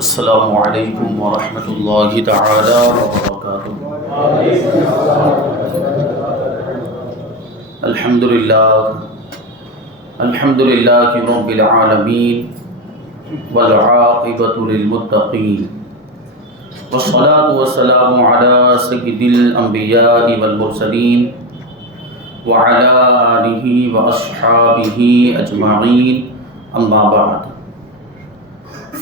السلام علیکم ورحمۃ اللہ تعالی وبرکاتہ۔ الحمد للہ رب العالمین والعاقبۃ للمتقین والصلاة والسلام علی سید الانبیاء والمرسلین وعلی آلہ واصحابہ اجمعین، اما بعد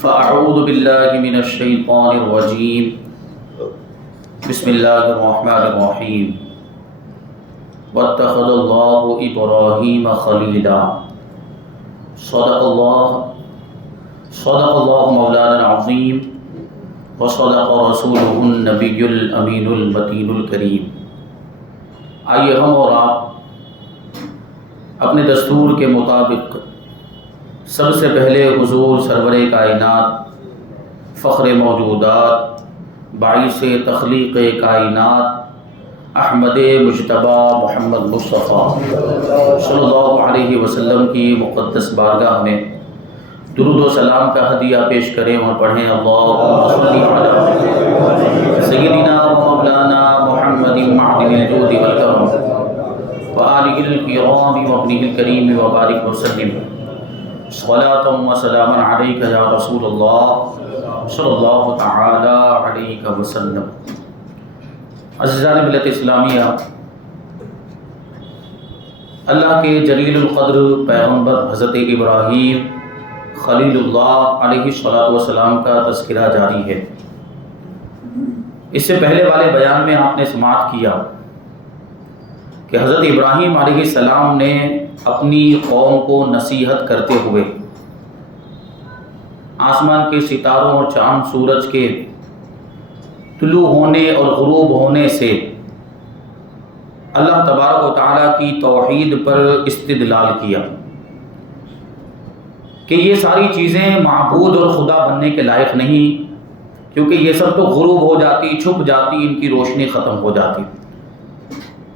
فاعوذ باللہ من الشیطان الرجیم، بسم اللہ الرحمن الرحیم۔ واتخذ اللہ ابراہیم خلیلا، صدق اللہ مولانا العظیم وصدق رسولہ النبی الامین المتین الکریم۔ آئیے ہم اور آپ اپنے دستور کے مطابق سب سے پہلے حضور سرور کائنات، فخر موجودات، باعث تخلیق کائنات، احمد مجتبی محمد مصطفیٰ صلی اللہ علیہ وسلم کی مقدس بارگاہ میں درود و سلام کا ہدیہ پیش کریں اور پڑھیں اللہم صلی علی سیدنا و مولانا محمد معدن الجود والکرم وآلہ الکرام وابنہ الکریم وبارک وسلم، صلاۃ و سلام علیک یا رسول اللہ صلی اللہ تعالی علیہ وسلم۔ عزیزان ملت اسلامیہ، اللہ کے جلیل القدر پیغمبر حضرت ابراہیم خلیل اللہ علیہ السلام کا تذکرہ جاری ہے۔ اس سے پہلے والے بیان میں آپ نے سماعت کیا کہ حضرت ابراہیم علیہ السلام نے اپنی قوم کو نصیحت کرتے ہوئے آسمان کے ستاروں اور چاند سورج کے طلوع ہونے اور غروب ہونے سے اللہ تبارک و تعالیٰ کی توحید پر استدلال کیا کہ یہ ساری چیزیں معبود اور خدا بننے کے لائق نہیں، کیونکہ یہ سب تو غروب ہو جاتی، چھپ جاتی، ان کی روشنی ختم ہو جاتی،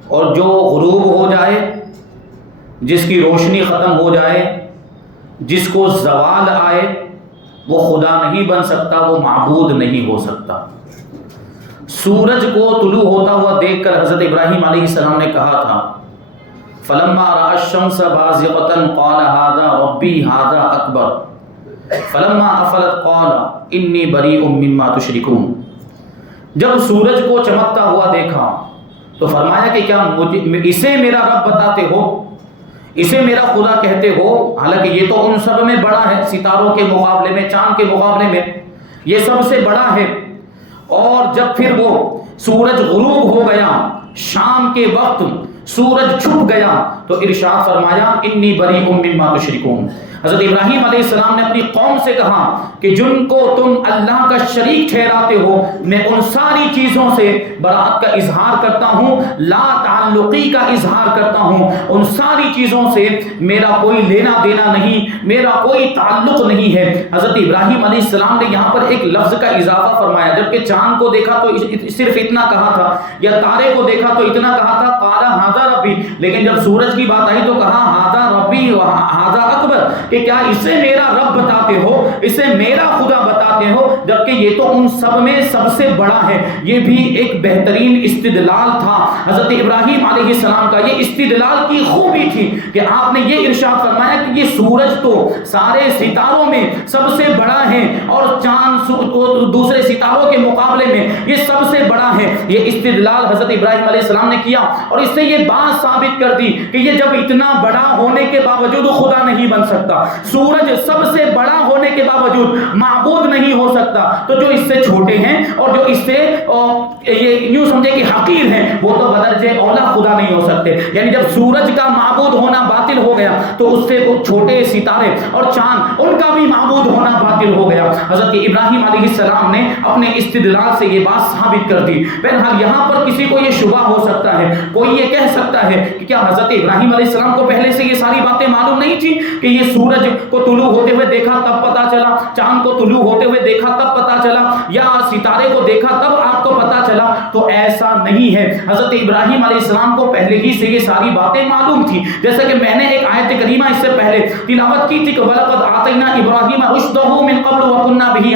اور جو غروب ہو جائے، جس کی روشنی ختم ہو جائے، جس کو زوال آئے، وہ خدا نہیں بن سکتا، وہ معبود نہیں ہو سکتا۔ سورج کو طلوع ہوتا ہوا دیکھ کر حضرت ابراہیم علیہ السلام نے کہا تھا فلما رأى الشمس بازغة قال هذا ربي هذا اکبر فلما افلت قال انی بریء مما تشرکون۔ جب سورج کو چمکتا ہوا دیکھا تو فرمایا کہ کیا اسے میرا رب بتاتے ہو، اسے میرا خدا کہتے ہو، حالانکہ یہ تو ان سب میں بڑا ہے، ستاروں کے مقابلے میں، چاند کے مقابلے میں یہ سب سے بڑا ہے۔ اور جب پھر وہ سورج غروب ہو گیا، شام کے وقت سورج چھپ گیا، تو ارشاد فرمایا انی بریء مما تشرکون۔ حضرت ابراہیم علیہ السلام نے اپنی قوم سے کہا کہ جن کو تم اللہ کا شریک ٹھہراتے ہو، میں ان ساری چیزوں سے براءت کا اظہار کرتا ہوں، لا تعلقی کا اظہار کرتا ہوں، ان ساری چیزوں سے میرا کوئی لینا دینا نہیں، میرا کوئی تعلق نہیں ہے۔ حضرت ابراہیم علیہ السلام نے یہاں پر ایک لفظ کا اضافہ فرمایا، جبکہ چاند کو دیکھا تو صرف اتنا کہا تھا، یا تارے کو دیکھا تو اتنا کہا تھا قال ھذا ربی، لیکن جب سورج کی بات آئی تو کہا ھذا ربی وھذا اکبر، کہ کیا اسے میرا رب بتاتے ہو، اسے میرا خدا بتاتے ہو، جبکہ یہ تو ان سب میں سب سے بڑا ہے۔ یہ بھی ایک بہترین استدلال تھا حضرت ابراہیم علیہ السلام کا۔ یہ استدلال کی خوبی تھی کہ آپ نے یہ ارشاد فرمایا کہ یہ سورج تو سارے ستاروں میں سب سے بڑا ہے، اور چاند دوسرے ستاروں کے مقابلے میں یہ سب سے بڑا ہے۔ یہ استدلال حضرت ابراہیم علیہ السلام نے کیا، اور اس سے یہ بات ثابت کر دی کہ یہ جب اتنا بڑا ہونے کے باوجود خدا نہیں بن سکتا، سورج سب سے بڑا ہونے کے باوجود معبود نہیں ہو سکتا، تو جو اس سے چھوٹے ہیں اور جو اس سے یہ یوں سمجھے کہ حقیر ہیں، وہ تو بدرجہ اولا خدا نہیں ہو سکتے۔ یعنی جب سورج کا معبود ہونا باطل ہو گیا تو اس سے وہ چھوٹے ستارے اور چاند، ان کا بھی معبود ہونا باطل ہو گیا۔ حضرت ابراہیم علیہ السلام نے اپنے استدلال سے یہ بات ثابت کر دی۔ بہرحال یہاں پر کسی کو یہ شبہ ہو سکتا ہے، کوئی یہ کہہ سکتا ہے کہ کیا حضرت ابراہیم علیہ السلام کو پہلے سے یہ ساری باتیں معلوم نہیں تھی کہ یہ سورج کو طلوع ہوتے ہوئے دیکھا تب پتا چلا، چاند کو طلوع ہوتے ہوئے دیکھا تب پتا چلا، یا ستارے کو دیکھا تب آپ کو پتا چلا؟ تو ایسا نہیں ہے۔ حضرت ابراہیم علیہ السلام کو پہلے ہی سے یہ ساری باتیں معلوم تھی، جیسا کہ میں نے ایک آیت کریمہ اس سے پہلے تلاوت کی تھی کہ وَلَقَدْ آتَيْنَا إِبْرَاهِيمَ رُشْدَهُ مِنْ قَبْلُ وَكُنَّا بِهِ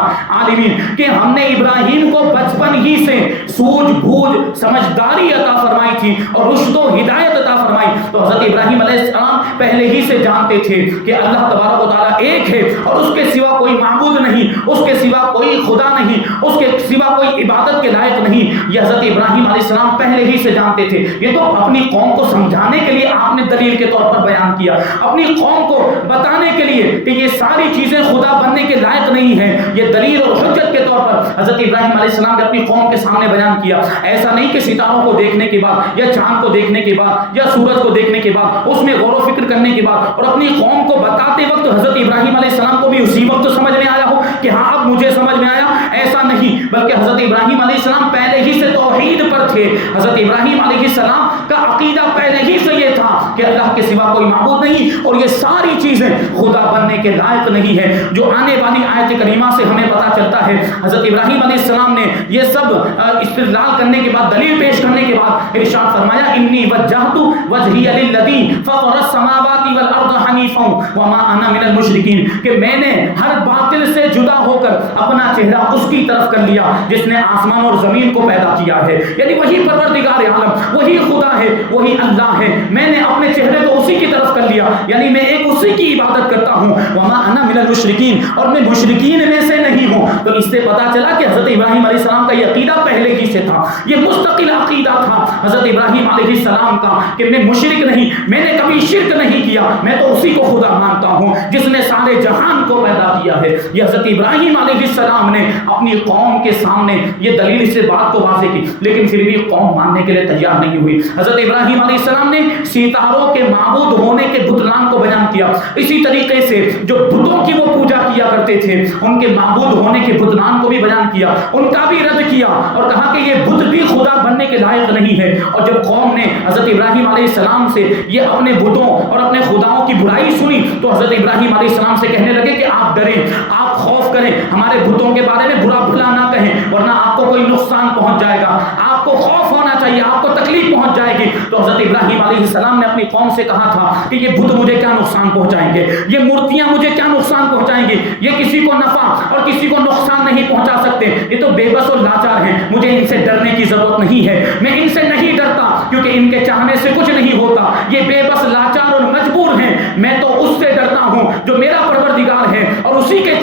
العالمین کہ ہم نے ابراہیم کو بچپن ہی سے سوجھ بوجھ سمجھداری عطا فرمائی تھی اور رشد و ہدایت عطا فرمائی. تو حضرت ابراہیم علیہ السلام پہلے ہی سے جانتے تھے کہ اللہ تبارک و تعالیٰ ایک ہے اور اس کے سوا کوئی معبود نہیں, اس کے سوا کوئی خدا نہیں, اس کے سوا کوئی عبادت کے لائق نہیں. یہ حضرت ابراہیم علیہ السلام پہلے ہی سے جانتے تھے. یہ تو اپنی قوم کو سمجھانے کے لیے آپ نے دلیل کے طور پر بیان کیا, اپنی قوم کو بتانے کے لیے کہ یہ ساری چیزیں خدا بننے کے لائق نہیں ہیں, یہ دلیل اور حجت کے طور پر حضرت ابراہیم علیہ السلام نے اپنی قوم کے سامنے بیان کیا. ایسا نہیں کہ ستاروں کو دیکھنے کے بعد یا چاند کو دیکھنے کے بعد یا سورج کو دیکھنے کے بعد اس میں غور و فکر کرنے کے بعد اور اپنی قوم کو بتاتے وقت حضرت ابراہیم علیہ السلام کو بھی اسی وقت سمجھ میں آیا ہو کہ ہاں اب مجھے سمجھ میں آیا. ایسا نہیں, بلکہ حضرت ابراہیم علیہ السلام پہلے ہی سے توحید پر تھے. حضرت ابراہیم علیہ السلام کا عقیدہ پہلے ہی سے یہ تھا کہ اللہ کے سوا کوئی معبود نہیں اور یہ ساری چیزیں خدا بننے کے لائق نہیں ہے. جو آنے والی آیت کریمہ سے ہمیں پتہ چلتا ہے, حضرت ابراہیم علیہ السلام نے یہ سب استدلال کرنے کے بعد, دلیل پیش کرنے کے بعد ارشاد فرمایا انی وجہت وجہی للذی فطر السماوات والارض حنیفا وما انا من المشرکین, کہ میں نے ہر باطل سے جدا ہو کر اپنا چہرہ اس کی طرف کر لیا جس نے آسمان اور زمین کو پیدا کیا ہے. یعنی وہی پروردگار عالم, وہی خدا ہے, وہی اللہ ہے. میں نے اپنے چہرے کو اسی کی طرف کر لیا, یعنی میں ایک اسی کی عبادت کرتا ہوں. وما انا من المشرکین, اور میں مشرکین میں سے نہیں ہوں. تو اس سے پتا چلا کہ حضرت ابراہیم علیہ السلام کا یہ عقیدہ پہلے ہی سے تھا, یہ مستقل عقیدہ تھا حضرت ابراہیم علیہ السلام کا کہ میں مشرک نہیں, میں نے کبھی شرک نہیں کیا, میں تو اسی کو خدا مانتا ہوں جس نے سارے جہان کو پیدا کیا ہے. یہ حضرت ابراہیم علیہ السلام نے اپنی قوم کے سامنے یہ دلیل سے بات کو واضح کی, لیکن پھر بھی قوم ماننے کے لیے تیار نہیں ہوئی. حضرت ابراہیم علیہ السلام نے ستاروں کے معبود ہونے کے بتلان کو بیان کیا. اسی طریقے سے جو بتوں کی وہ پوجا کیا کرتے تھے ان کے معبود ہونے کے بتلان کو بھی بیان کیا, ان کا بھی رد کیا اور کہا کہ یہ بت بھی خدا بننے کے لائق نہیں ہے. اور جب قوم نے حضرت ابراہیم علیہ السلام سے یہ اپنے بتوں اور اپنے خداؤں کی برائی سنی تو حضرت ابراہیم علیہ السلام سے کہنے لگے کہ آپ ڈریں, آپ خوف کریں, ہمارے بتوں کے بارے میں برا بھلا نہ کہیں ورنہ آپ کو کوئی نقصان پہنچ جائے گا, آپ کو خوف ہونا چاہیے, آپ کو تکلیف پہنچ جائے گی. تو حضرت ابراہیم علیہ السلام نے اپنی قوم سے کہا تھا کہ یہ بت مجھے کیا نقصان پہنچائیں گے, یہ مورتیاں مجھے کیا نقصان پہنچائیں گی, یہ کسی کو نفع اور کسی کو نقصان نہیں پہنچا سکتے, یہ تو بے بس اور لاچار ہیں, مجھے ان سے ڈرنے کی ضرورت نہیں ہے, میں ان سے نہیں ڈرتا کیونکہ ان کے چاہنے سے کچھ نہیں ہوتا, یہ بے بس لاچار اور مجبور ہیں. میں تو اس سے ڈرتا ہوں جو میرا پروردگار ہے اور اسی کے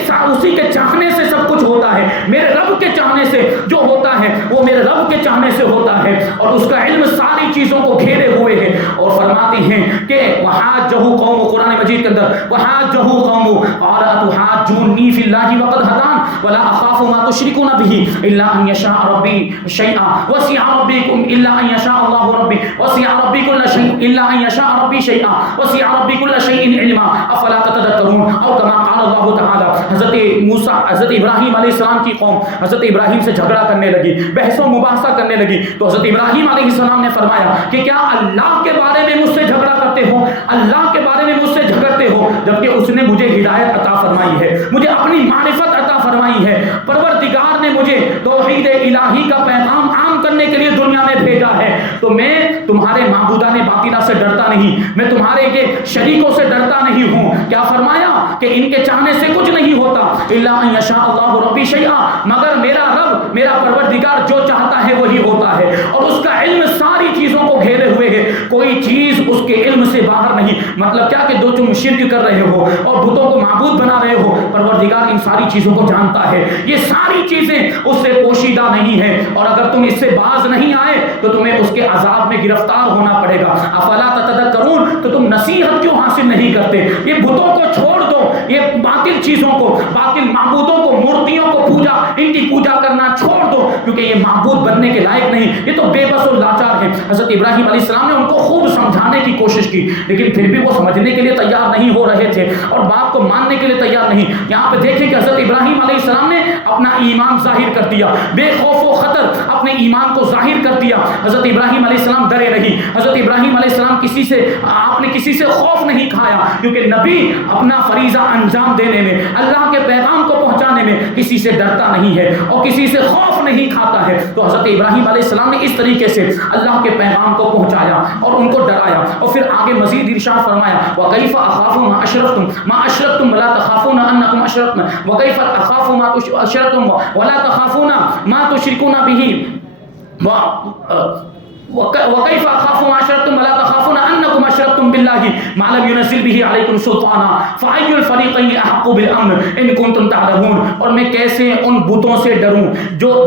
چاہنے سے سب کچھ ہوتا ہے, میرے رب کے چاہنے سے جو ہوتا ہے وہ میرے رب کے چاہنے سے ہوتا ہے اور اس کا علم ساری چیزوں کو گھیرے ہوئے ہے. اور فرماتے ہیں کہ وحاجہ قوم, قرآن مجید کے اندر وحاجہ قوم قال اتحاجونی فی اللہ وقد ہدان ولا اخاف ما تشركون به الا ان يشاء ربی شیئا وسع ربکم الا ان يشاء اللہ ربی وسع ربی کل شیء الا ان يشاء ربی شیئا وسع ربی کل شیء علما افلا تتذکرون. اور کما قال اللہ تعالی, حضرت موسیٰ, حضرت ابراہیم علیہ السلام کی قوم حضرت ابراہیم سے جھگڑا کرنے لگی, بحث و مباحثہ کرنے لگی. تو حضرت ابراہیم علیہ السلام نے فرمایا کہ کیا اللہ کے بارے میں مجھ سے جھگڑا کرتے ہو, اللہ کے بارے میں مجھ سے جھگڑتے ہو جبکہ اس نے مجھے ہدایت عطا فرمائی ہے, مجھے اپنی معرفت عطا فرمائی ہے, پروردگار نے مجھے توحید الہی کا پیغام عام کرنے کے لیے دنیا میں بھیجا ہے. تو میں تمہارے معبودان باطلہ سے ڈرتا نہیں, میں تمہارے کے شریکوں سے ڈرتا نہیں ہوں. کیا فرمایا کہ ان کے چاہنے سے کچھ نہیں ہوتا, الا ان یشاء اللہ ربی شیئا, مگر میرا رب, میرا پروردگار جو چاہتا ہے وہی ہوتا ہے اور اس کا علم ساری چیزوں کو گھیرے ہوئے ہے, کوئی چیز اس کے علم سے باہر نہیں. مطلب کیا کہ جو تم شرک کر رہے ہو اور بتوں کو معبود بنا رہے ہو, پروردگار ان ساری چیزوں کو جانتا ہے, یہ ساری چیزیں اس سے پوشیدہ نہیں ہے اور اگر تم اس سے باز نہیں آئے تو تمہیں اس کے عذاب میں گرفتار ہونا پڑے گا. افلا تتذکرون, تو تم نصیحت کیوں حاصل نہیں کرتے؟ یہ بتوں کو چھوڑ دو, یہ باطل چیزوں کو, باطل معبودوں کو, مورتیوں کو پوجا, ان کی پوجا کرنا چھوڑ دو کیونکہ یہ معبود بننے کے لائق نہیں, یہ تو بے بس اور لاچار ہیں. حضرت ابراہیم علیہ السلام نے ان کو خوب سمجھانے کی کوشش کی لیکن پھر بھی وہ سمجھنے کے لیے تیار نہیں ہو رہے تھے اور بات کو ماننے کے لیے تیار نہیں. یہاں پہ دیکھیں کہ حضرت ابراہیم علیہ السلام نے اپنا ایمان ظاہر کر دیا، بے خوف و خطر اپنے ایمان کو ظاہر کر دیا۔ حضرت ابراہیم علیہ السلام ڈرے نہیں، حضرت ابراہیم علیہ السلام آپ نے کسی سے خوف نہیں کھایا، کیونکہ نبی اپنا فریضہ انجام دینے میں، اللہ کے پیغام کو پہنچانے میں کسی سے ڈرتا نہیں ہے اور کسی سے خوف نہیں کھاتا ہے۔ تو حضرت ابراہیم علیہ السلام نے اس طریقے سے اللہ کے پیغام کو پہنچایا اور ان کو ڈرایا، اور پھر آگے مزید ارشاد فرمایا وَكَيْفَ أَخَافُ مَا أَشْرَكْتُمْ وَلَا تَخَافُونَ أَنَّكُمْ أَشْرَكْتُمْ وَكَيْفَ أَخَافُ مَا أَشْرَكْتُمْ وَلَا تَخَافُونَ مَا تُشْرِكُونَ بِهِ وَكَيْفَ أَخَافُ مَا أَشْرَكْتُمْ وَلَا تَخَافُونَ أَنَّكُمْ أَشْرَكْتُمْ بِاللَّهِ مَا لَمْ يُنَزِّلْ بِهِ عَلَيْكُمْ سُلْطَانًا فَأَيُّ الْفَرِيقَيْنِ أَحَقُّ بِالْأَمْنِ إِن كُنتُمْ تَعْلَمُونَ۔ اور میں کیسے ان بتوں سے ڈروں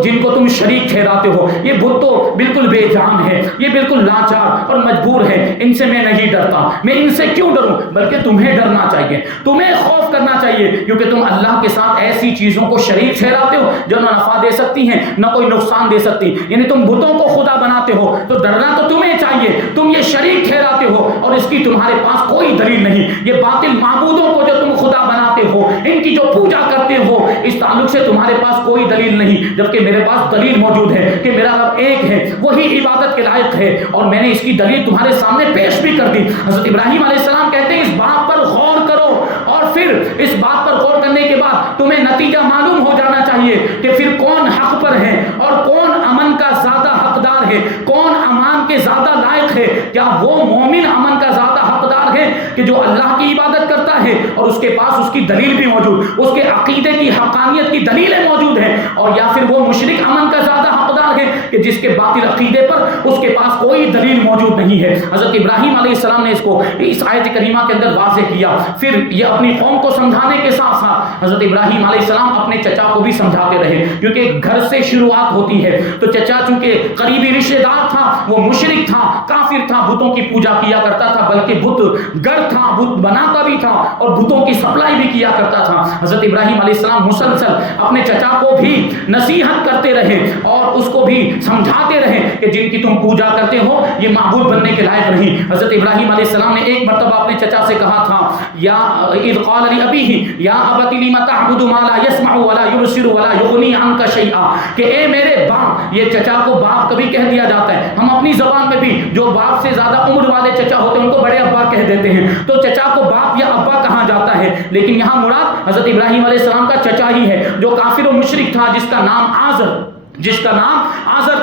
جن کو تم شریک ٹھہراتے ہو؟ یہ بت تو بالکل بے جان ہے، یہ بالکل لاچار اور مجبور ہے، ان سے میں نہیں ڈرتا۔ میں ان سے کیوں ڈروں؟ بلکہ تمہیں ڈرنا چاہیے، تمہیں خوف کرنا چاہیے، کیونکہ تم اللہ کے ساتھ ایسی چیزوں کو شریک ٹھہراتے ہو جو نہ نفع دے سکتی ہیں نہ کوئی نقصان دے سکتی، یعنی تم بتوں کو خدا بناتے ہو تو ڈرنا تو تمہیں چاہیے، تم یہ شریک ٹھہراتے ہو اور اس کی تمہارے پاس کوئی دلیل نہیں۔ یہ باطل معبودوں کو جو تم خدا بناتے ہو، ان کی جو پوجا کرتے ہو، اس تعلق سے تمہارے پاس کوئی دلیل نہیں، جبکہ میرے پاس دلیل موجود ہے کہ میرا رب ایک ہے، وہی عبادت کے لائق ہے، اور میں نے اس کی دلیل تمہارے سامنے پیش بھی کر دی۔ حضرت ابراہیم علیہ السلام کہتے ہیں اس بات پر غور کرو، اور پھر اس بات پر غور کرنے کے بعد تمہیں نتیجہ معلوم ہو جانا چاہیے کہ پھر کون حق پر ہے اور کون امن کا زیادہ حقدار ہے، کون امان کے زیادہ لائق ہے۔ کیا وہ مومن امن کا زیادہ حقدار ہے کہ جو اللہ کی عبادت کرتا ہے اور اس کے پاس اس کی دلیل بھی موجود، اس کے عقیدے کی حقانیت کی دلیلیں موجود ہیں، اور یا پھر وہ مشرک امن کا زیادہ حقدار ہے کہ جس کے باطل عقیدے پر اس کے پاس کوئی دلیل موجود نہیں ہے۔ حضرت ابراہیم علیہ السلام نے اس کو اس آیت کریمہ کے اندر واضح کیا۔ پھر یہ اپنی قوم کو سمجھانے کے ساتھ ساتھ حضرت ابراہیم علیہ السلام اپنے چچا کو بھی سمجھاتے رہے، کیونکہ گھر سے شروعات ہوتی ہے۔ تو چچا چونکہ قریبی رشتہ دار تھا، وہ مشرک تھا، کافر تھا، بتوں کی پوجا کیا کرتا تھا، بلکہ بت گر تھا، بت بناتا بھی تھا اور بتوں کی سپلائی بھی کیا کرتا تھا۔ حضرت ابراہیم علیہ السلام مسلسل اپنے چچا کو بھی نصیحت کرتے رہے اور اس کو بھی سمجھاتے رہے کہ جن کی تم پوجا کرتے ہو یہ معبود بننے کے لائق نہیں۔ حضرت ابراہیم علیہ السلام نے ایک مرتبہ اپنے چچا سے کہا تھا یا اذ قال لابیہ یا ابت لم تعبد ما لا يسمع ولا يبصر ولا يغني عنك شيئا، کہ اے میرے باپ، یہ چچا کو باپ کبھی کہہ دیا جاتا ہے، ہم اپنی زبان میں بھی جو باپ سے زیادہ عمر والے چچا ہوتے ہیں ان کو بڑے ابا کہہ دیتے ہیں، تو چچا کو باپ یا ابا کہا جاتا ہے، لیکن یہاں مراد حضرت ابراہیم علیہ السلام کا چچا ہی ہے جو کافر و مشرک تھا، جس کا نام آزر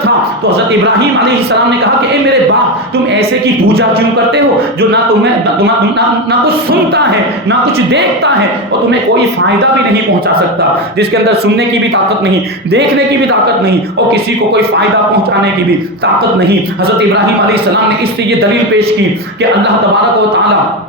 تھا۔ تو حضرت ابراہیم علیہ السلام نے کہا کہ اے میرے باپ، تم ایسے کی پوجا کیوں کرتے ہو جو نہ نہ کچھ سنتا ہے نہ کچھ دیکھتا ہے اور تمہیں کوئی فائدہ بھی نہیں پہنچا سکتا، جس کے اندر سننے کی بھی طاقت نہیں، دیکھنے کی بھی طاقت نہیں اور کسی کو کوئی فائدہ پہنچانے کی بھی طاقت نہیں۔ حضرت ابراہیم علیہ السلام نے اس سے یہ دلیل پیش کی کہ اللہ تبارک و تعالی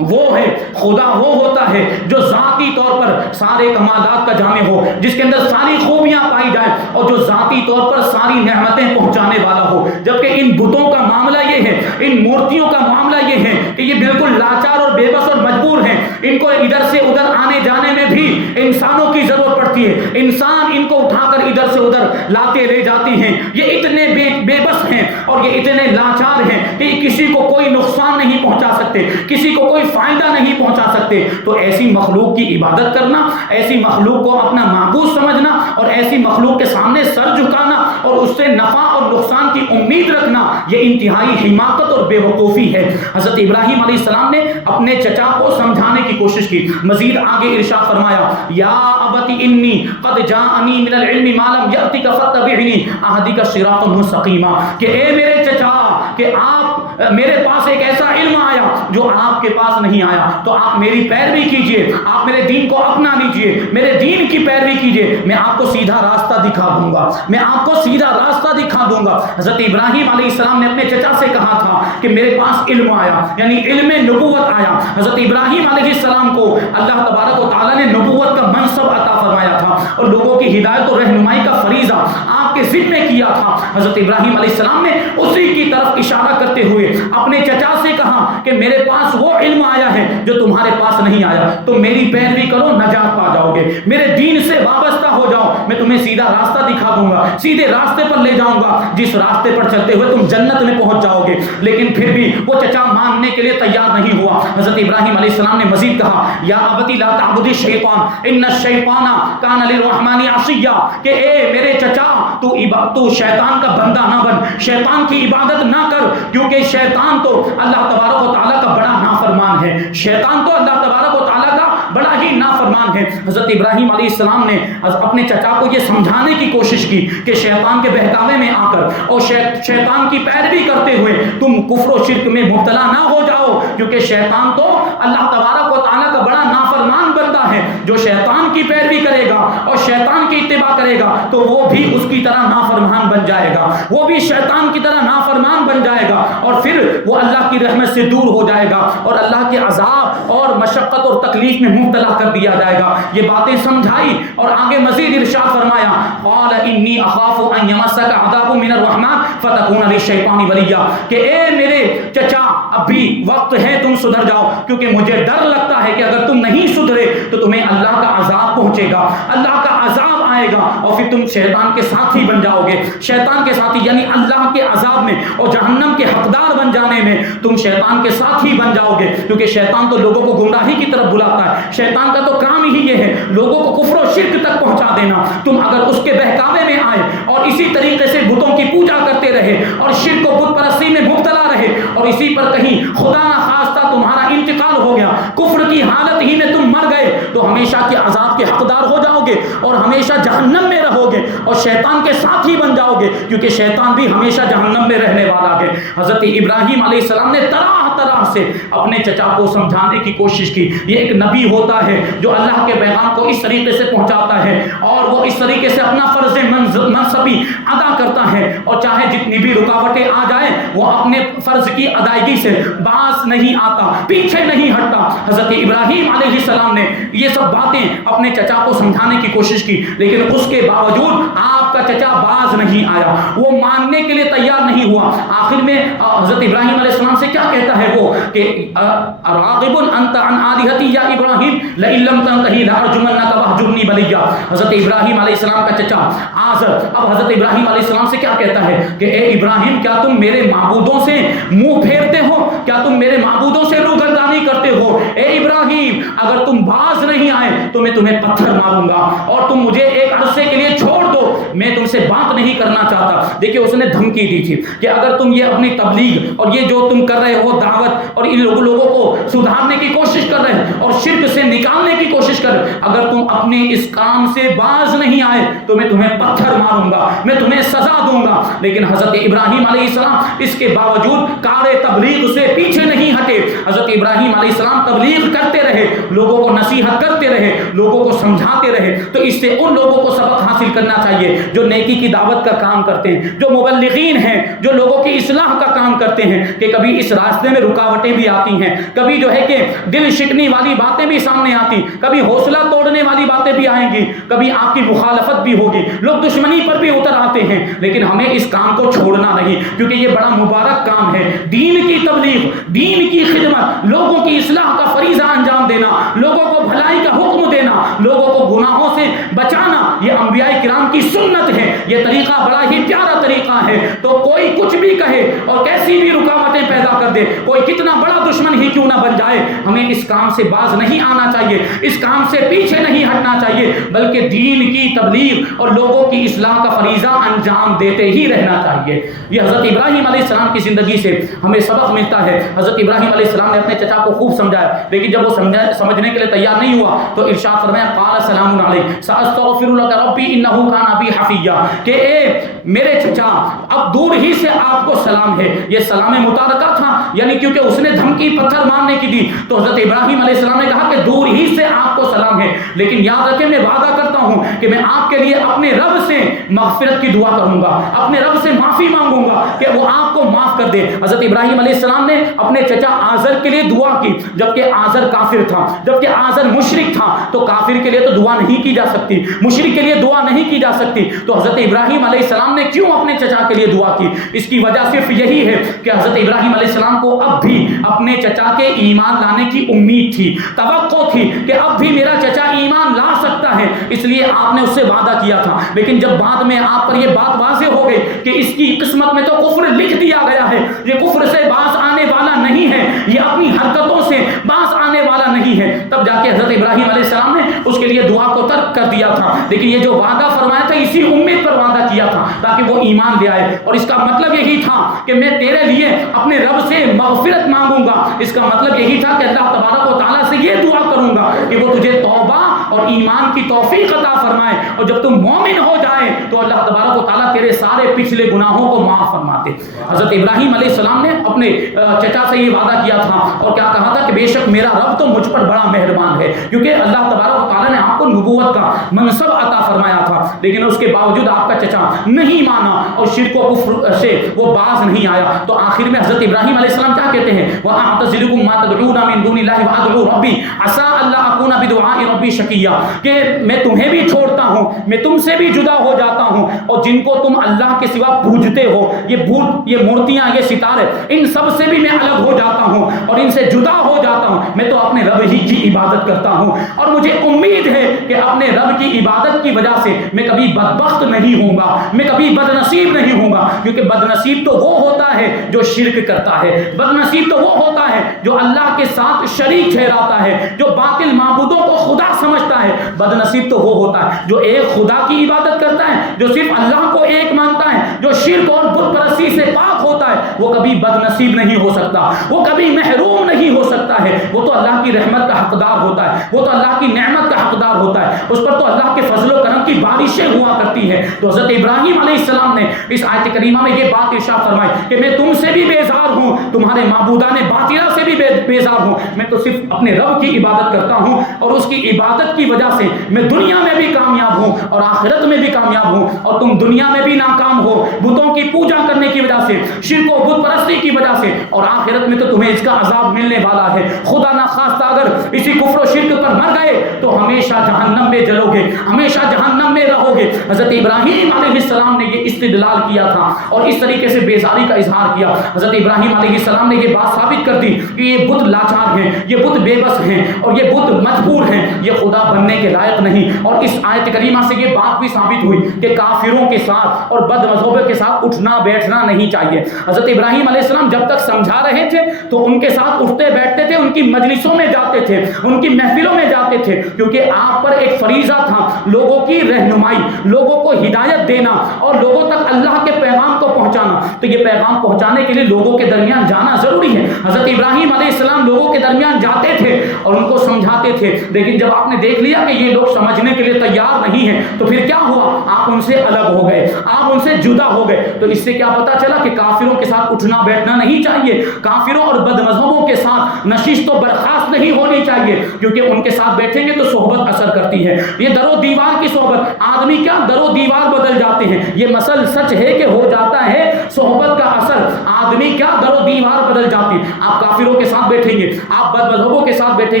وہ ہے، خدا وہ ہوتا ہے جو ذاتی طور پر سارے کمالات کا جامع ہو، جس کے اندر ساری خوبیاں پائی جائیں اور جو ذاتی طور پر ساری نعمتیں پہنچانے والا ہو، جبکہ ان بتوں کا معاملہ یہ ہے، ان مورتیوں کا معاملہ یہ ہے کہ یہ بالکل لاچار اور بے بس اور مجبور ہیں، ان کو ادھر سے ادھر آنے جانے میں بھی انسانوں کی ضرورت پڑتی ہے، انسان ان کو اٹھا کر ادھر سے ادھر لاتے لے جاتے ہیں، یہ اتنے بے بس ہیں اور یہ اتنے لاچار ہیں کہ کسی کو کوئی نقصان نہیں پہنچا سکتے، کسی کو کوئی فائدہ نہیں پہنچا سکتے۔ تو ایسی مخلوق کی عبادت کرنا، ایسی مخلوق کو اپنا معبود سمجھنا اور ایسی مخلوق کے سامنے سر جھکانا اور اس سے نفع اور نقصان کی امید رکھنا، یہ انتہائی حماقت اور بے وقوفی ہے۔ حضرت ابراہیم علیہ السلام نے اپنے چچا کو سمجھانے کی کوشش کی، مزید آگے ارشاد فرمایا یا ابت انی قد جاءنی من العلم ما لم یأتک فاتبعنی اہدک صراطا مستقیما، کہ اے میرے چچا، کہ آپ میرے پاس ایک ایسا علم آیا جو آپ کے پاس نہیں آیا، تو آپ میری پیروی کیجئے، آپ میرے دین کو اپنا لیجئے، میرے دین کی پیروی کیجئے، میں آپ کو سیدھا راستہ دکھا دوں گا، میں آپ کو سیدھا راستہ دکھا دوں گا۔ حضرت ابراہیم علیہ السلام نے اپنے چچا سے کہا تھا کہ میرے پاس علم آیا، یعنی علم نبوت آیا۔ حضرت ابراہیم علیہ السلام کو اللہ تبارک و تعالیٰ نے نبوت کا منصب عطا فرمایا تھا اور لوگوں کی ہدایت اور رہنمائی کا فریضہ آپ کے ذمہ کیا تھا۔ حضرت ابراہیم علیہ السلام نے اسی کی طرف اشارہ کرتے ہوئے ہوئے اپنے چچا سے کہا کہ میرے پاس وہ علم آیا ہے جو تمہارے پاس نہیں آیا، تم میری پیروی کرو، نجات پا جاؤ گے، میرے دین سے وابستہ ہو جاؤ، میں تمہیں سیدھا راستہ دکھا دوں گا، سیدھے راستے پر لے جاؤں گا، جس راستے پر چلتے ہوئے تم جنت میں پہنچ جاؤ گے۔ لیکن پھر بھی وہ چچا ماننے کے لیے تیار نہیں ہوا۔ حضرت ابراہیم علیہ السلام نے مزید کہا یا ابتی لا تعبد الشیطان ان الشیطان کان للرحمن عصیا، کہ اے میرے چچا تو شیطان کا بندہ نہ بن، شیطان کی عبادت نہ کر، کیونکہ شیطان تو اللہ تبارک و تعالیٰ کا بڑا نافرمان ہے، شیطان تو اللہ تبارک و تعالیٰ کا بڑا ہی نافرمان ہے۔ حضرت ابراہیم علیہ السلام نے اپنے چچا کو یہ سمجھانے کی کوشش کی کہ شیطان کے بہکاوے میں آ کر اور شیطان کی پیروی کرتے ہوئے تم کفر و شرک میں مبتلا نہ ہو جاؤ، کیونکہ شیطان تو اللہ تبارک و تعالیٰ کا بڑا نافرمان بندہ ہے، جو شیطان کی پیروی کرے گا اور شیطان کی اتباع کرے گا تو وہ بھی اس کی طرح نافرمان بن جائے گا، وہ بھی شیطان کی طرح نافرمان بن جائے گا، اور پھر وہ اللہ کی رحمت سے دور ہو جائے گا اور اللہ کے عذاب اور مشقت اور تکلیف میں مبتلا کر دیا جائے گا۔ یہ باتیں سمجھائی اور آگے مزید ارشاد فرمایا قال انی اخاف ان یمسک عذاب من الرحمن فتکون للشیطان ولیا، کہ اے میرے چچا اب بھی وقت ہے تم سدھر جاؤ، کیونکہ مجھے ڈر لگتا ہے کہ اگر تم نہیں سدھرے تو تمہیں اللہ کا عذاب پہنچے گا، اللہ کا عذاب آئے گا اور پھر تم شیطان کے ساتھی بن جاؤ گے، شیطان کے ساتھی یعنی اللہ کے عذاب میں اور جہنم کے حقدار بن جانے میں تم شیطان کے ساتھی بن جاؤ گے، کیونکہ شیطان تو لوگوں کو گمراہی کی طرف بلاتا ہے، شیطان کا تو کام ہی یہ ہے لوگوں کو کفر و شرک تک پہنچا دینا۔ تم اگر اس کے بہکاوے میں آئے اور اسی طریقے سے بتوں کی پوجا کرتے رہے اور شرک و بت پرستی میں مبتلا رہے اور اسی پر کہیں خدا نہ خواستہ تمہارا انتقال ہو گیا، کفر کی حالت ہی میں تم مر گئے، تو ہمیشہ کے عذاب کے حقدار ہو جاؤ گے اور ہمیشہ جہنم میں رہو گے اور شیطان کے ساتھی بن جاؤ گے، کیونکہ شیطان بھی ہمیشہ جہنم میں رہنے والا ہے۔ حضرت ابراہیم علیہ السلام نے طرح طرح سے اپنے چچا کو سمجھانے کی کوشش کی۔ یہ ایک نبی ہوتا ہے جو اللہ کے پیغام کو اس طریقے سے پہنچاتا ہے اور وہ اس طریقے سے اپنا فرض منصبی ادا کرتا ہے، اور چاہے جتنی بھی رکاوٹیں آ جائیں وہ اپنے فرض کی ادائیگی سے باز نہیں آتا، پیچھے نہیں ہٹتا۔ حضرت ابراہیم علیہ السلام نے یہ سب باتیں اپنے چچا کو سمجھانے کی کوشش کی، لیکن اس کے باوجود آپ کا چچا باز نہیں آیا، وہ ماننے کے لیے تیار نہیں ہوا۔ آخر میں حضرت ابراہیم علیہ السلام سے کیا کہتا ہے وہ کہ راغب انت عن آلہتی یا ابراہیم لئن لم تنتہی لارجمنک واہجرنی ملیا۔ حضرت ابراہیم علیہ السلام کا چچا آزر اب حضرت ابراہیم علیہ السلام سے کیا کہتا ہے کہ اے ابراہیم کیا تم میرے معبودوں سے منہ پھیرتے ہو، کیا تم میرے معبودوں سے روگردانی کرتے ہو؟ اے ابراہیم اگر تم باز نہیں آئے تو میں تمہیں پتھر ماروں گا اور تم مجھے ایک عرصے کے لیے چھوڑ دو، میں تم سے بات نہیں کرنا چاہتا۔ دیکھیں اس نے دھمکی دی تھی کہ اگر تم یہ اپنی تبلیغ اور یہ جو تم کر رہے ہو دعوت اور ان لوگوں کو سدھارنے کی کوشش کر رہے اور شرک سے نکالنے کی کوشش کر رہے، اگر تم اپنے اس کام سے باز نہیں آئے تو میں تمہیں پتھر ماروں گا، میں تمہیں سزا دوں گا۔ لیکن حضرت ابراہیم علیہ السلام اس کے باوجود کار تبلیغ سے پیچھے نہیں ہٹے۔ حضرت ابراہیم علیہ السلام تبلیغ کرتے رہے، لوگوں کو نصیحت کرتے رہے، لوگوں کو سمجھاتے رہے۔ تو اس سے ان لوگوں کو سبق حاصل کرنا چاہیے جو نیکی کی دعوت کا کام کرتے ہیں، جو مبلغین ہیں، جو لوگوں کی اصلاح کا کام کرتے ہیں، کہ کبھی اس راستے میں رکاوٹیں بھی آتی ہیں، کبھی جو ہے کہ دل شکنی والی باتیں بھی سامنے آتی، کبھی حوصلہ توڑنے والی باتیں بھی آئیں گی، کبھی آپ کی مخالفت بھی ہوگی، لوگ دشمنی پر بھی اتر آتے ہیں، لیکن ہمیں اس کام کو چھوڑنا نہیں، کیونکہ یہ بڑا مبارک کام ہے۔ دین کی تبلیغ، دین کی خدمت، لوگوں کی اصلاح کا فریضہ انجام دینا، لوگوں کو بھلائی کا حکم دینا، لوگوں کو گناہوں سے بچانا، یہ انبیاء کرام کی سنت ہے۔ یہ طریقہ بڑا ہی پیارا طریقہ ہے۔ تو کوئی کچھ بھی کہے اور کیسی بھی رکاوٹیں پیدا کر دے، کوئی کتنا بڑا دشمن ہی کیوں نہ بن جائے، ہمیں اس کام سے باز نہیں آنا چاہیے، اس کام سے پیچھے نہیں ہٹنا چاہیے، بلکہ دین کی تبلیغ اور لوگوں کی اصلاح کا فریضہ انجام دیتے ہی رہنا چاہیے۔ یہ حضرت ابراہیم علیہ السلام کی زندگی سے ہمیں سبق ملتا ہے۔ حضرت ابراہیم علیہ السلام نے اپنے چچا کو خوب سمجھایا، لیکن جب وہ سمجھنے کے لیے تیار نہیں ہوا تو ارشاد فرمایا قال سلام علیک ساستغفر لک ربی انہ کان بی حفیہ، کہ اے میرے چچا اب دور ہی سے آپ کو سلام ہے۔ یہ سلام متارکہ تھا یعنی کیونکہ اس نے دھمکی پتھر مارنے کی دی تو حضرت ابراہیم علیہ السلام نے کہا کہ دور ہی سے آپ کو سلام ہے، لیکن یاد رکھیں میں وعدہ کرتا ہوں کہ میں آپ کے لیے اپنے رب سے مغفرت کی دعا کروں گا، اپنے رب سے معافی مانگوں گا کہ وہ آپ کو معاف کر دے۔ حضرت ابراہیم علیہ السلام نے اپنے چچا آزر کے لیے دعا کی، جبکہ آزر کافر تھا، جبکہ آزر مشرک تھا، تو کافر کے لیے تو دعا نہیں کی جا سکتی، مشرک کے لیے دعا نہیں کی جا سکتی، تو حضرت ابراہیم علیہ السلام نے کیوں اپنے چچا کے لیے دعا کی؟ اس کی وجہ صرف یہی ہے کہ حضرت ابراہیم علیہ السلام کو اب بھی اپنے چچا کے ایمان لانے کی امید تھی، توقع تھی کہ اب بھی میرا چچا ایمان لا سکتا ہے، اس لیے آپ نے اس سے وعدہ کیا تھا۔ لیکن جب بعد میں آپ پر یہ بات واضح ہو گئی کہ اس کی قسمت میں تو کفر لکھ دیا گیا ہے، یہ کفر سے باز آنے والا نہیں ہے، یہ اپنی حرکتوں سے باز آنے والا نہیں ہے، تب جا کے حضرت ابراہیم علیہ السلام نے اس کے لیے دعا کو ترک کر دیا تھا۔ لیکن یہ جو وعدہ فرمایا تھا اسی امید پر وعدہ کیا تھا تاکہ وہ ایمان لے آئے، اور اس کا مطلب یہی تھا کہ میں تیرے لیے اپنے رب سے مغفرت مانگوں گا، اس کا مطلب یہی تھا کہ اللہ تبارک و تعالیٰ سے یہ دعا کروں گا کہ وہ تجھے توبہ اور ایمان کی توفیق عطا فرمائے، اور جب تم مومن ہو جائے تو اللہ تبارک و تعالیٰ تیرے سارے پچھلے گناہوں کو معاف فرماتے۔ حضرت ابراہیم علیہ السلام نے اپنے چچا سے یہ وعدہ کیا تھا اور کیا کہا تھا کہ بے شک میرا رب تو مجھ پر بڑا مہربان ہے، کیونکہ اللہ تبارک و تعالیٰ نے آپ کو نبوت کا منصب عطا فرمایا تھا، لیکن اس کے باوجود آپ کا چچا نہیں مانا اور شرک و کفر سے وہ باز نہیں آیا، تو آخر میں حضرت ابراہیم علیہ السلام کیا کہتے ہیں؟ وَأَعْتَزِلُكُمْ مَا تَدْعُونَ مِن دُونِ اللَّهِ وَأَدْعُو رَبِّي عَسَىٰ أَلَّا أَكُونَ بِدُعَاءِ رَبِّي شَقِيًّا، کہ میں تمہیں بھی چھوڑتا ہوں، میں تم سے بھی جدا ہو جاتا ہوں، اور جن کو تم اللہ کے سوا پوجتے ہو، یہ بت، یہ مورتیاں، یہ ستارے، ان سب سے بھی میں الگ ہو جاتا ہوں اور ان سے جدا ہو جاتا ہوں، میں تو اپنے رب ہی کی عبادت کرتا ہوں، اور مجھے امید ہے کہ اپنے رب کی عبادت کی وجہ سے میں کبھی بدبخت نہیں ہوں گا، میں کبھی بد نصیب نہیں ہوں گا، کیونکہ بد نصیب تو وہ ہوتا ہے جو شرک کرتا ہے، بد نصیب تو وہ ہوتا ہے جو اللہ کے ساتھ شریک ٹھہراتا ہے، جو باطل معبودوں کو خدا سمجھتا ہے، بد نصیب تو وہ ہوتا ہے جو ایک خدا کی عبادت کرتا ہے، جو صرف اللہ کو ایک مانتا ہے، جو شرک اور بت پرستی سے پاک ہوتا ہے، وہ کبھی بد نصیب نہیں ہو سکتا، وہ کبھی محروم نہیں ہو سکتا ہے، وہ تو اللہ کی رحمت کا حقدار ہوتا ہے، وہ تو اللہ کی نعمت کا حقدار ہوتا ہے، اس پر تو اللہ کے فضل و کرم کی بارشیں ہوا کرتی ہے۔ تو حضرت ابراہیم علیہ السلام نے اس آیت کریمہ میں یہ بات ارشاد فرمائی کہ میں تم سے بھی بیزار ہوں، تمہارے معبودان باطلہ سے بھی بیزار ہوں، میں تو صرف اپنے رب کی عبادت کرتا ہوں، اور اس کی عبادت کی وجہ سے میں دنیا میں بھی کامیاب ہوں اور آخرت میں بھی کامیاب ہوں، اور تم دنیا میں بھی ناکام ہو بتوں کی پوجا کرنے کی وجہ سے، شرک و بت پرستی کی وجہ سے، اور آخرت میں تو تمہیں اس کا عذاب ملنے والا ہے۔ خدا نہ خواستہ اگر اسی کفر و شرک پر مر گئے تو ہمیشہ جہنم میں جلو گے، ہمیشہ جہنم میں رہو گے۔ حضرت ابراہیم علیہ السلام نے یہ استدلال کیا تھا اور اس طریقے سے بیزاری کا اظہار کیا۔ حضرت ابراہیم علیہ السلام نے یہ بات ثابت کر دی کہ یہ بت لاچار ہیں، یہ بت بے بس ہیں، اور یہ بت مجبور ہیں، یہ خدا بننے کے لائق نہیں۔ اور اس آیت کریمہ سے یہ بات بھی ثابت ہوئی کہ کافروں کے ساتھ اور بد مذہبوں کے ساتھ اٹھنا بیٹھنا نہیں چاہیے۔ حضرت ابراہیم علیہ السلام جب تک سمجھا رہے تھے تو ان کے ساتھ اٹھتے بیٹھتے تھے، ان کی مجلسوں میں جاتے تھے، ان کی محفلوں میں جاتے تھے، کیونکہ آپ پر ایک فریضہ تھا، لوگوں کی رہنمائی، لوگوں کو ہدایت دینا اور لوگوں تک اللہ کے پیغام کو پہنچانا۔ تو یہ پیغام پہنچانے کے لیے لوگوں کے درمیان جانا ضروری ہے۔ حضرت ابراہیم علیہ السلام لوگوں کے درمیان جاتے تھے اور ان کو سمجھاتے تھے، لیکن جب آپ نے دیکھ لیا کہ یہ لوگ سمجھنے کے لیے تیار نہیں ہیں تو پھر کیا ہوا؟ آپ ان سے الگ ہو گئے، آپ ان سے جدا ہو گئے۔ تو اس سے کیا پتا چلا کہ کافروں کے ساتھ اٹھنا بیٹھنا نہیں چاہیے، کافروں اور بد مذہبوں کے ساتھ نشست و برخاست نہیں ہونی چاہیے، کیونکہ ان کے ساتھ بیٹھیں گے تو صحبت اثر کرتی ہے۔ یہ در و دیوار کی صحبت، آدمی کیا در و دیوار بدل جاتے ہیں، یہ مسئلہ سچ ہے کہ ہو جاتا ہے صحبت کا اثر، آدمی کیا در و دیوار بدل جاتی۔ آپ کافروں کے ساتھ بیٹھیں گے، آپ بد مذہبوں کے ساتھ بیٹھیں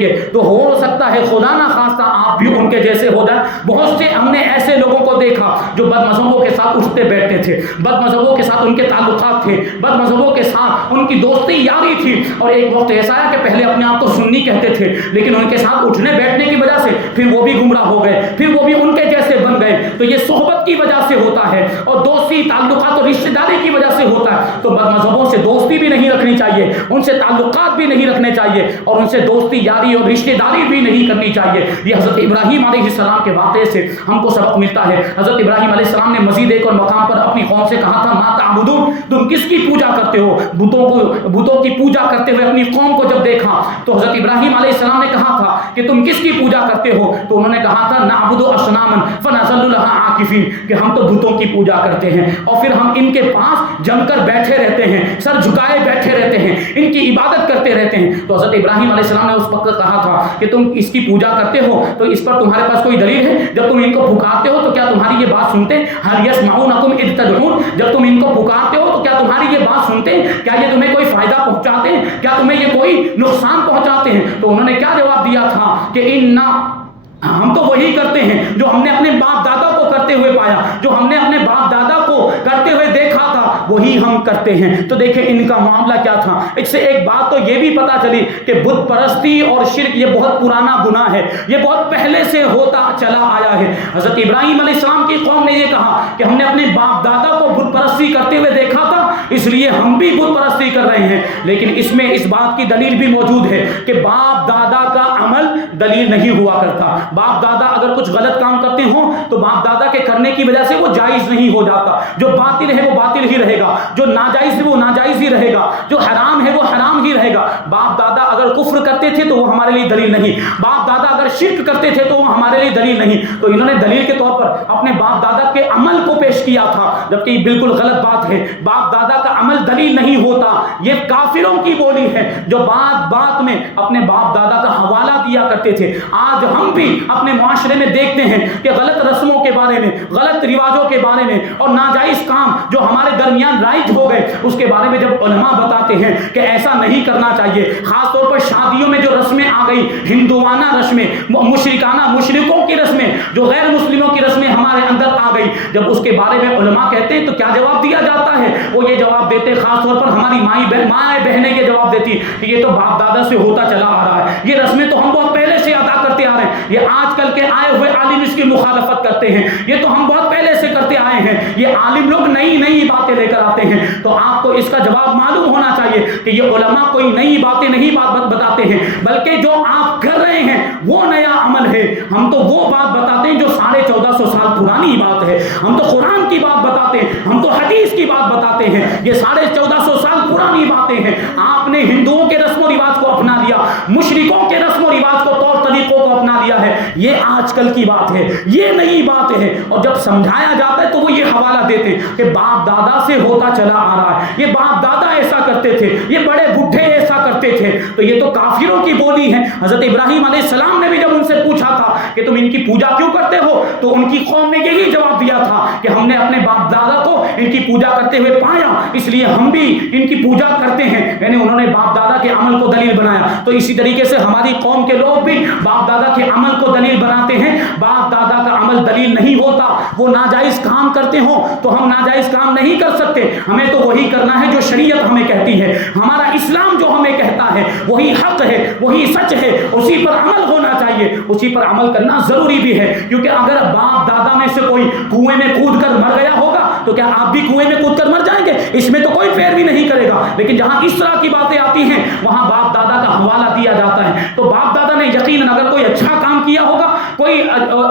گے تو ہو سکتا ہے خدا نہ خواستہ آپ بھی ان کے جیسے ہو جائیں۔ بہت سے ہم نے ایسے لوگوں کو دیکھا جو بد مذہبوں کے ساتھ اٹھتے بیٹھتے تھے، بد مذہبوں کے ساتھ ان کے تعلقات تھے، بد مذہبوں کے ساتھ ان کی دوستی یاری تھی، اور ایک وقت ایسا ہے کہ پہلے اپنے آپ کو سنی کہتے تھے، لیکن ان کے ساتھ اٹھنے بیٹھنے کی وجہ سے پھر وہ بھی گمراہ ہو گئے، پھر وہ بھی ان کے جیسے بن گئے۔ تو یہ صحبت کی وجہ سے ہوتا ہے اور دوستی تعلقات اور رشتہ داری کی وجہ سے ہوتا ہے۔ تو بد مذہبوں سے دوستی بھی نہیں رکھنی چاہیے، ان سے تعلقات بھی نہیں رکھنے چاہیے، اور ان سے دوستی یاری اور رشتہ داری بھی نہیں کرنی چاہیے۔ یہ حضرت ابراہیم علیہ السلام کے واقعے سے ہم کو سبق ملتا ہے۔ حضرت ابراہیم علیہ السلام نے مزید ایک اور مقام پر اپنی قوم سے کہا تھا ما تعبدون، تم کس کی پوجا کرتے ہو؟ بتوں کی پوجا کرتے ہوئے اپنی قوم کو جب دیکھا تو حضرت ابراہیم علیہ السلام نے کہا تھا کہ تم کس کی پوجا کرتے ہو؟ تو انہوں نے کہا تھا نعبد اصناما فنظل لها عاکفین کہ ہم تو بتوں کی پوجا کرتے ہیں اور پھر ہم ان کے پاس جم کر بیٹھے رہتے ہیں، سر جھکائے بیٹھے رہتے ہیں، ان کی عبادت کرتے رہتے ہیں۔ تو حضرت ابراہیم علیہ السلام نے اس وقت کہا تھا کہ تم اس کی پوجا کرتے ہو تو اس پر تمہارے پاس کوئی دلیل ہے؟ جب تم ان کو پکارتے ہو تو کیا تمہاری یہ بات سنتے ہیں؟ هل يسمعونكم اذ تدعون، جب تم ان کو پکارتے ہو تو کیا تمہاری یہ بات سنتے ہیں؟ کیا یہ تمہیں کوئی فائدہ پہنچاتے ہیں؟ کیا تمہیں یہ کوئی نقصان پہنچاتے ہیں؟ تو انہوں نے کیا جواب دیا تھا کہ ہم تو وہی کرتے ہیں جو ہم نے اپنے باپ دادا کو کرتے ہوئے پایا، جو ہم نے اپنے باپ دادا کو کرتے ہوئے دیکھا تھا وہی ہم کرتے ہیں۔ تو دیکھیں ان کا معاملہ کیا تھا۔ اس سے ایک بات تو یہ بھی پتا چلی کہ بت پرستی اور شرک یہ بہت پرانا گناہ ہے، یہ بہت پہلے سے ہوتا چلا آیا ہے۔ حضرت ابراہیم علیہ السلام کی قوم نے یہ کہا کہ ہم نے اپنے باپ دادا کو بت پرستی کرتے ہوئے دیکھا تھا اس لیے ہم بھی بت پرستی کر رہے ہیں۔ لیکن اس میں اس بات کی دلیل بھی موجود ہے کہ باپ دادا کا عمل دلیل نہیں ہوا کرتا۔ باپ دادا اگر کچھ غلط کام کرتے ہوں تو باپ دادا کے کرنے کی وجہ سے وہ جائز نہیں ہو جاتا۔ جو باطل ہے وہ باطل ہی رہے گا، جو ناجائز ہے وہ ناجائز ہی رہے گا، جو حرام ہے وہ حرام ہی رہے گا۔ باپ دادا اگر کفر کرتے تھے تو وہ ہمارے لیے دلیل نہیں، باپ دادا اگر شرک کرتے تھے تو وہ ہمارے لیے دلیل نہیں۔ تو انہوں نے دلیل کے طور پر اپنے باپ دادا کے عمل کو پیش کیا تھا، جبکہ یہ بالکل غلط بات ہے۔ باپ دادا کا عمل دلیل نہیں ہوتا، یہ کافروں کی بولی ہے جو بات بات میں اپنے باپ دادا کا حوالہ دیا کرتے تھے۔ آج ہم بھی اپنے معاشرے میں دیکھتے ہیں کہ غلط رسموں کے بارے میں، غلط رواجوں کے بارے میں اور ناجائز کام جو ہمارے درمیان رائج ہو گئے اس کے بارے میں جب علماء بتاتے ہیں کہ ایسا نہیں کرنا چاہیے، خاص طور پر شادیوں میں جو رسمیں آ گئی، ہندوانہ رسمیں، مشرکانہ مشرکوں کی رسمیں، جو غیر مسلموں کی رسمیں ہمارے اندر آ گئی، جب اس کے بارے میں علماء کہتے ہیں تو کیا جواب دیا جاتا ہے؟ وہ یہ جواب دیتے، خاص طور پر ہماری مائیں بہنیں یہ جواب دیتی کہ یہ تو باپ دادا سے ہوتا چلا آ رہا ہے، یہ رسمیں تو ہم بہت پہلے سے ادا کرتے آ رہے ہیں، یہ آج کل کے آئے ہوئے عالم اس کی مخالفت کرتے ہیں، یہ تو ہم بہت پہلے سے کرتے آئے ہیں، یہ عالم لوگ نئی نئی باتیں لے کر آتے ہیں۔ تو آپ کو اس کا جواب معلوم ہونا چاہیے کہ یہ علماء کوئی نئی باتیں نہیں بتاتے ہیں، بلکہ جو آپ کر رہے ہیں وہ نیا عمل ہے۔ ہم تو وہ بات بتاتے ہیں جو 1450 سال پرانی بات ہے، ہم تو قرآن کی بات بتاتے ہیں، ہم تو حدیث کی بات بتاتے ہیں، یہ 1450 سال پرانی باتیں ہیں۔ آپ نے ہندوؤں کے رسم و رواج کو اپنا لیا، مشرکوں کے رسم و رواج کو، طور طریقوں کو اپنا لیا ہے، یہ آج کل کی بات ہے، یہ نئی بات ہے۔ اور جب سمجھایا جاتا ہے تو وہ یہ حوالہ دیتے ہیں کہ باپ دادا سے ہوتا چلا آ رہا ہے، یہ باپ دادا ایسا کرتے تھے، یہ بڑے بڈھے ایسا کرتے تھے، تو یہ تو کافروں کی بولی ہے۔ حضرت ابراہیم علیہ السلام نے بھی جب ان سے پوچھا تھا کہ تم ان کی پوجا کیوں کرتے ہو تو ان کی قوم نے یہی جواب دیا تھا کہ ہم نے اپنے باپ دادا کو ان کی پوجا کرتے ہوئے پایا اس لیے ہم بھی ان کی پوجا کرتے ہیں، یعنی انہوں نے باپ دادا کے عمل کو دلیل بنایا۔ تو اسی طریقے سے ہماری قوم کے لوگ بھی باپ دادا کے عمل کو دلیل بناتے ہیں۔ باپ دادا کا عمل دلیل نہیں ہوتا، وہ ناجائز کام کرتے ہوں تو ہم ناجائز کام نہیں کر سکتے، ہمیں تو وہی کرنا ہے جو شریعت ہمیں کہتی ہے، ہمارا اسلام جو ہمیں کہتا ہے وہی حق ہے، وہی سچ ہے، اسی پر عمل ہونا چاہیے، اسی پر عمل کرنا ضروری بھی ہے۔ کیونکہ اگر باپ دادا میں سے کوئی کنویں میں کود کر مر گیا ہوگا تو کیا آپ بھی کنویں میں کود کر مر جائیں گے؟ اس میں تو کوئی پیروی نہیں کرے گا۔ لیکن جہاں اس طرح کی باتیں آتی ہیں وہاں باپ دادا کا حوالہ دیا جاتا ہے۔ تو باپ دادا نے یقیناً اگر کوئی اچھا کام کیا ہوگا، کوئی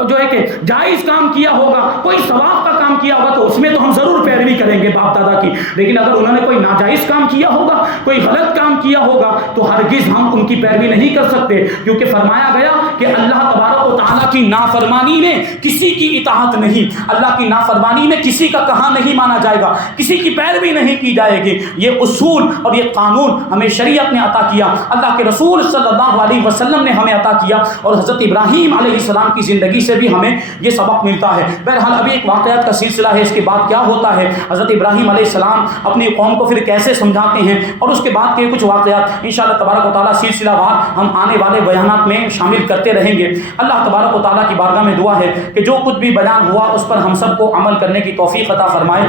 جو ہے کہ جائز کام کیا ہوگا، کوئی ثواب کا کام کیا ہوگا تو اس میں تو ہم ضرور پیروی کریں گے باپ دادا کی۔ لیکن اگر انہوں نے کوئی ناجائز کام کیا ہوگا، کوئی غلط کام کیا ہوگا تو ہرگز ہم ان کی پیروی نہیں کر سکتے، کیونکہ فرمایا گیا کہ اللہ تبارک و تعالیٰ کی نافرمانی میں کسی کی اطاعت نہیں، اللہ کی نافرمانی میں کسی کا کہا نہیں مانا جائے گا، کسی کی پیروی نہیں کی جائے گی۔ یہ اصول اور یہ قانون ہمیں شریعت نے عطا کیا، اللہ کے رسول صلی اللہ علیہ وسلم نے ہمیں عطا کیا، اور حضرت ابراہیم علیہ السلام کی زندگی سے بھی ہمیں یہ سبق ملتا ہے۔ بہرحال ابھی ایک واقعات کا سلسلہ ہے، اس کے بعد کیا ہوتا ہے، حضرت ابراہیم علیہ السلام اپنی قوم کو پھر کیسے سمجھاتے ہیں، اور اس کے بعد کے کچھ واقعات انشاءاللہ تبارک و تعالیٰ سلسلہ وار ہم آنے والے بیانات میں شامل کرتے رہیں گے۔ اللہ تبارک و تعالیٰ کی بارگاہ میں دعا ہے کہ جو کچھ بھی بیان ہوا اس پر ہم سب کو عمل کرنے کی توفیق عطا فرمائے،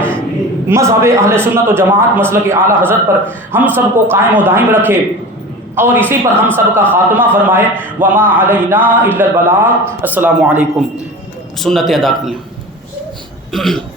مذہب اہل سنت و جماعت مسلک اعلیٰ حضرت پر ہم سب کو قائم و دائم رکھے، اور اسی پر ہم سب کا خاتمہ فرمائے۔ وما علینا الا البلاغ۔ السلام علیکم۔ سنت ادا کریں۔